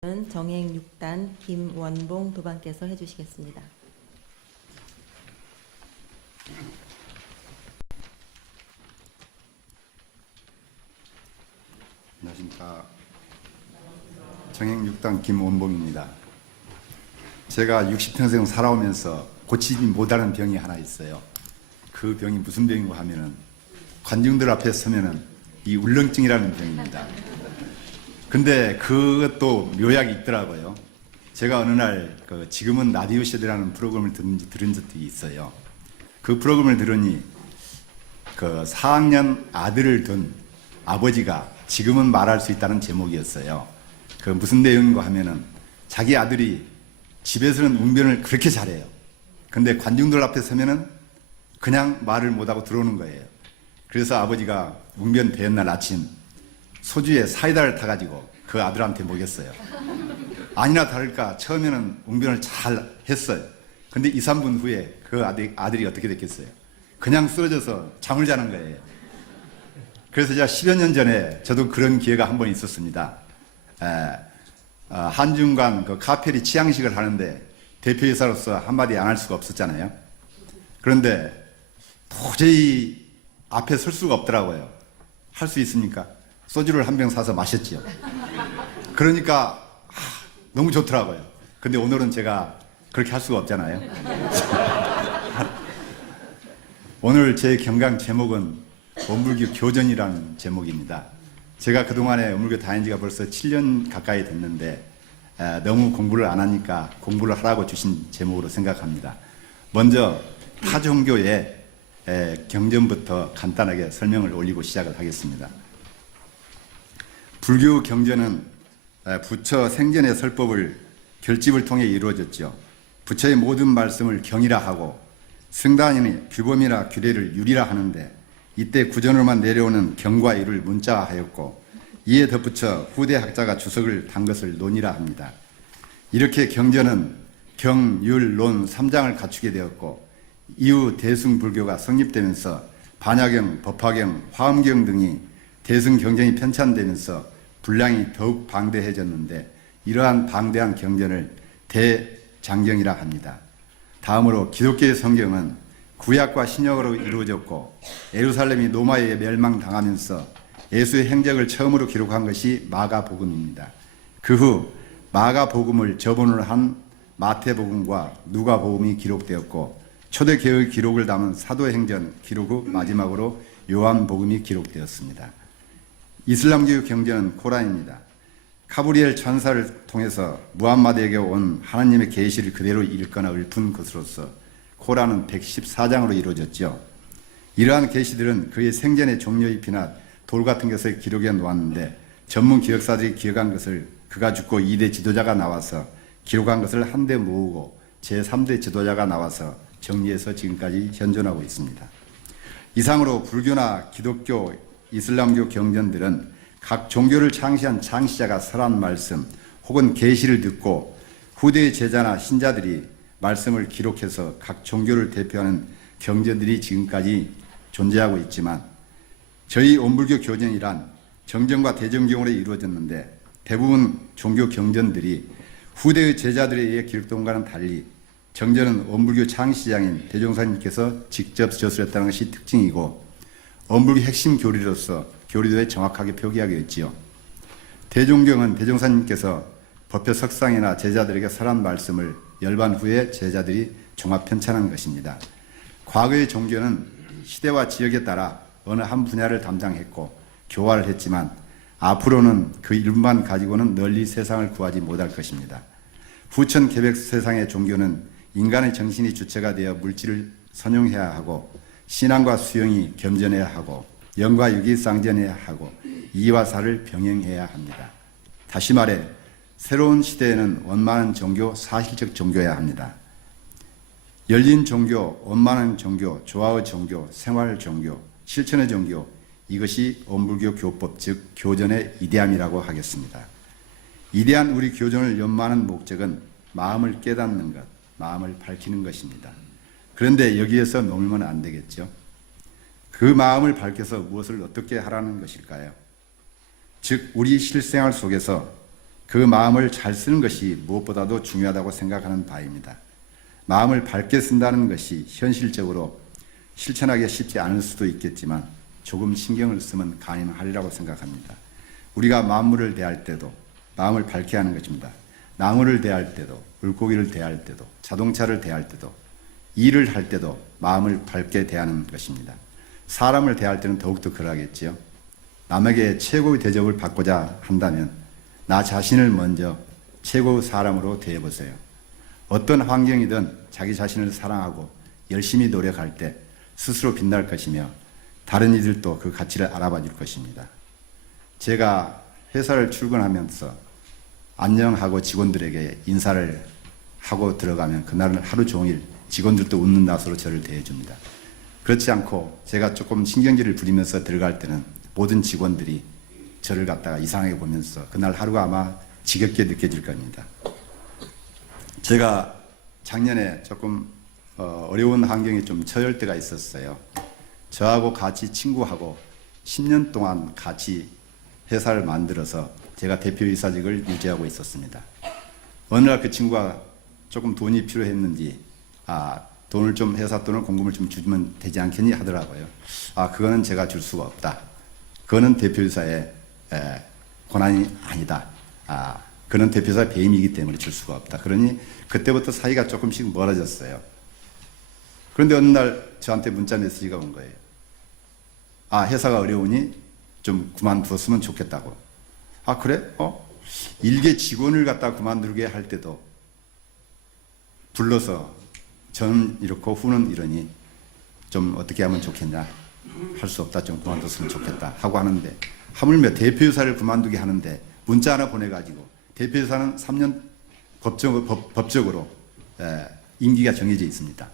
정행 6단 김원봉 도반께서 해주시겠습니다. 안녕하십니까. 정행 6단 김원봉입니다. 제가 60평생 살아오면서 고치지 못하는 병이 하나 있어요. 그 병이 무슨 병이고 하면은 관중들 앞에 서면은 이 울렁증이라는 병입니다. 근데 그것도 묘약이 있더라고요. 제가 어느 날 지금은 라디오 시대라는 프로그램을 들은 적이 있어요. 그 프로그램을 들으니 4학년 아들을 둔 아버지가 지금은 말할 수 있다는 제목이었어요. 그 무슨 내용인가 하면은 자기 아들이 집에서는 웅변을 그렇게 잘해요. 근데 관중들 앞에 서면은 그냥 말을 못하고 들어오는 거예요. 그래서 아버지가 웅변 대회 날 아침 소주에 사이다를 타가지고 그 아들한테 먹였어요. 아니나 다를까 처음에는 웅변을 잘 했어요. 근데 2, 3분 후에 그 아들이 어떻게 됐겠어요? 그냥 쓰러져서 잠을 자는 거예요. 그래서 제가 10여 년 전에 저도 그런 기회가 한 번 있었습니다. 한중간 그 카페리 취향식을 하는데 대표이사로서 한마디 안 할 수가 없었잖아요. 그런데 도저히 앞에 설 수가 없더라고요. 할 수 있습니까? 소주를 한 병 사서 마셨지요. 그러니까 너무 좋더라고요. 근데 오늘은 제가 그렇게 할 수가 없잖아요. 오늘 제 경강 제목은 원불교 교전이라는 제목입니다. 제가 그동안에 원불교 다닌 지가 벌써 7년 가까이 됐는데 너무 공부를 안 하니까 공부를 하라고 주신 제목으로 생각합니다. 먼저 타종교의 경전부터 간단하게 설명을 올리고 시작을 하겠습니다. 불교 경전은 부처 생전의 설법을 결집을 통해 이루어졌죠. 부처의 모든 말씀을 경이라 하고 승단이 규범이나 규례를 유리라 하는데 이때 구전으로만 내려오는 경과 이를 문자화하였고 이에 덧붙여 후대 학자가 주석을 단 것을 논이라 합니다. 이렇게 경전은 경, 율, 논 3장을 갖추게 되었고 이후 대승불교가 성립되면서 반야경, 법화경, 화엄경 등이 대승경전이 편찬되면서 분량이 더욱 방대해졌는데 이러한 방대한 경전을 대장경이라 합니다. 다음으로 기독교의 성경은 구약과 신약으로 이루어졌고 예루살렘이 로마에 멸망당하면서 예수의 행적을 처음으로 기록한 것이 마가복음입니다. 그 후 마가복음을 저본으로 한 마태복음과 누가복음이 기록되었고 초대교회 기록을 담은 사도행전 기록 후 마지막으로 요한복음이 기록되었습니다. 이슬람교 경전은 코란입니다. 가브리엘 천사를 통해서 무함마드에게 온 하나님의 계시를 그대로 읽거나 읊은 것으로서 코란은 114장으로 이루어졌죠. 이러한 계시들은 그의 생전의 종려잎이나 돌 같은 것을 기록해 놓았는데 전문 기억사들이 기억한 것을 그가 죽고 2대 지도자가 나와서 기록한 것을 한데 모으고 제3대 지도자가 나와서 정리해서 지금까지 현존하고 있습니다. 이상으로 불교나 기독교, 이슬람교 경전들은 각 종교를 창시한 창시자가 설한 말씀 혹은 계시를 듣고 후대의 제자나 신자들이 말씀을 기록해서 각 종교를 대표하는 경전들이 지금까지 존재하고 있지만 저희 원불교 교전이란 정전과 대정경으로 이루어졌는데 대부분 종교 경전들이 후대의 제자들에 의해 기록된 것과는 달리 정전은 원불교 창시장인 대종사님께서 직접 저술했다는 것이 특징이고 원불교 핵심 교리로서 교리도에 정확하게 표기하게 했지요. 대종경은 대종사님께서 법회 석상이나 제자들에게 설한 말씀을 열반 후에 제자들이 종합 편찬한 것입니다. 과거의 종교는 시대와 지역에 따라 어느 한 분야를 담당했고 교화를 했지만 앞으로는 그 일부만 가지고는 널리 세상을 구하지 못할 것입니다. 후천 계백 세상의 종교는 인간의 정신이 주체가 되어 물질을 선용해야 하고 신앙과 수용이 겸전해야 하고 영과 육이 쌍전해야 하고 이와 사를 병행해야 합니다. 다시 말해 새로운 시대에는 원만한 종교, 사실적 종교여야 합니다. 열린 종교, 원만한 종교, 조화의 종교, 생활 종교, 실천의 종교 이것이 원불교 교법 즉 교전의 이대함이라고 하겠습니다. 이대한 우리 교전을 연마하는 목적은 마음을 깨닫는 것, 마음을 밝히는 것입니다. 그런데 여기에서 머물면 안 되겠죠. 그 마음을 밝혀서 무엇을 어떻게 하라는 것일까요? 즉 우리 실생활 속에서 그 마음을 잘 쓰는 것이 무엇보다도 중요하다고 생각하는 바입니다. 마음을 밝게 쓴다는 것이 현실적으로 실천하기 쉽지 않을 수도 있겠지만 조금 신경을 쓰면 가능하리라고 생각합니다. 우리가 만물을 대할 때도 마음을 밝게 하는 것입니다. 나무를 대할 때도, 물고기를 대할 때도, 자동차를 대할 때도, 일을 할 때도 마음을 밝게 대하는 것입니다. 사람을 대할 때는 더욱더 그러하겠지요. 남에게 최고의 대접을 받고자 한다면 나 자신을 먼저 최고의 사람으로 대해보세요. 어떤 환경이든 자기 자신을 사랑하고 열심히 노력할 때 스스로 빛날 것이며 다른 이들도 그 가치를 알아봐 줄 것입니다. 제가 회사를 출근하면서 안녕하고 직원들에게 인사를 하고 들어가면 그날은 하루 종일 직원들도 웃는 낯으로 저를 대해줍니다. 그렇지 않고 제가 조금 신경질을 부리면서 들어갈 때는 모든 직원들이 저를 갖다가 이상하게 보면서 그날 하루가 아마 지겹게 느껴질 겁니다. 제가 작년에 조금 어려운 환경에 좀 처할 때가 있었어요. 저하고 같이 친구하고 10년 동안 같이 회사를 만들어서 제가 대표이사직을 유지하고 있었습니다. 어느 날 그 친구가 조금 돈이 필요했는지 돈을 좀 회사 돈을 공금을 좀 주면 되지 않겠니 하더라고요. 그거는 제가 줄 수가 없다. 그거는 대표이사의 권한이 아니다. 그는 대표이사 배임이기 때문에 줄 수가 없다. 그러니 그때부터 사이가 조금씩 멀어졌어요. 그런데 어느 날 저한테 문자 메시지가 온 거예요. 회사가 어려우니 좀 그만두었으면 좋겠다고. 그래? 일개 직원을 갖다 그만두게 할 때도 불러서 저는 이렇고 후는 이러니 좀 어떻게 하면 좋겠냐. 할 수 없다. 좀 그만뒀으면 좋겠다. 하고 하는데 하물며 대표이사를 그만두게 하는데 문자 하나 보내가지고 대표이사는 3년 법적으로 임기가 정해져 있습니다.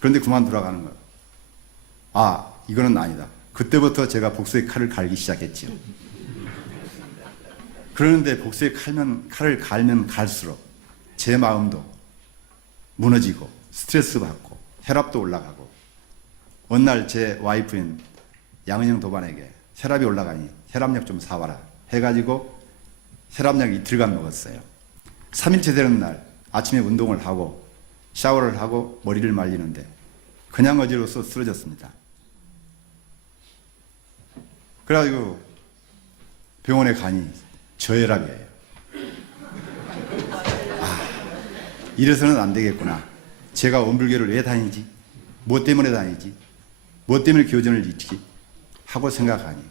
그런데 그만두라고 하는 거예요. 이거는 아니다. 그때부터 제가 복수의 칼을 갈기 시작했지요. 그러는데 복수의 칼을 갈면 갈수록 제 마음도 무너지고 스트레스 받고 혈압도 올라가고 어느 날 제 와이프인 양은영 도반에게 혈압이 올라가니 혈압약 좀 사와라 해가지고 혈압약 이틀간 먹었어요. 3일째 되는 날 아침에 운동을 하고 샤워를 하고 머리를 말리는데 그냥 어지러워서 쓰러졌습니다. 그래가지고 병원에 가니 저혈압이에요. 이래서는 안 되겠구나. 제가 원불교를 왜 다니지? 뭐 때문에 다니지? 뭐 때문에 교전을 지키지? 하고 생각하니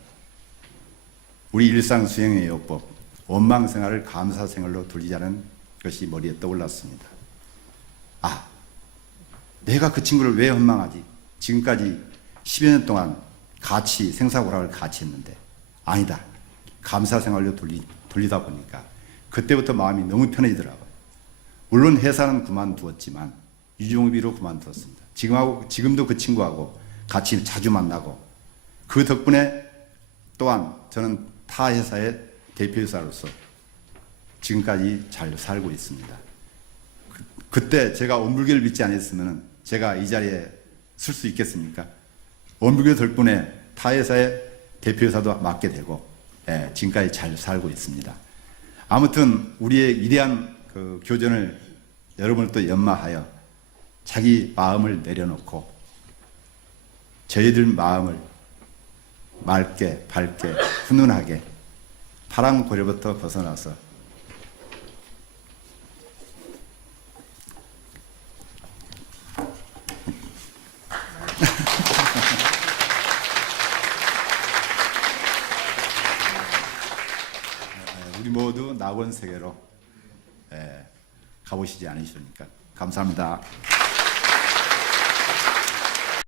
우리 일상 수행의 요법 원망 생활을 감사 생활로 돌리자는 것이 머리에 떠올랐습니다. 내가 그 친구를 왜 원망하지? 지금까지 10여 년 동안 같이 생사고락을 같이 했는데 아니다. 감사 생활로 돌리다 보니까 그때부터 마음이 너무 편해지더라고요. 물론 회사는 그만두었지만 유종의미로 그만두었습니다. 지금도 그 친구하고 같이 자주 만나고 그 덕분에 또한 저는 타 회사의 대표이사로서 지금까지 잘 살고 있습니다. 그때 제가 원불교를 믿지 않았으면 제가 이 자리에 설 수 있겠습니까? 원불교 덕분에 타 회사의 대표이사도 맡게 되고 지금까지 잘 살고 있습니다. 아무튼 우리의 위대한 그 교전을 여러분을 또 연마하여 자기 마음을 내려놓고 저희들 마음을 맑게 밝게 훈훈하게 파랑 고려부터 벗어나서 우리 모두 낙원 세계로 가보시지 않으십니까? 감사합니다.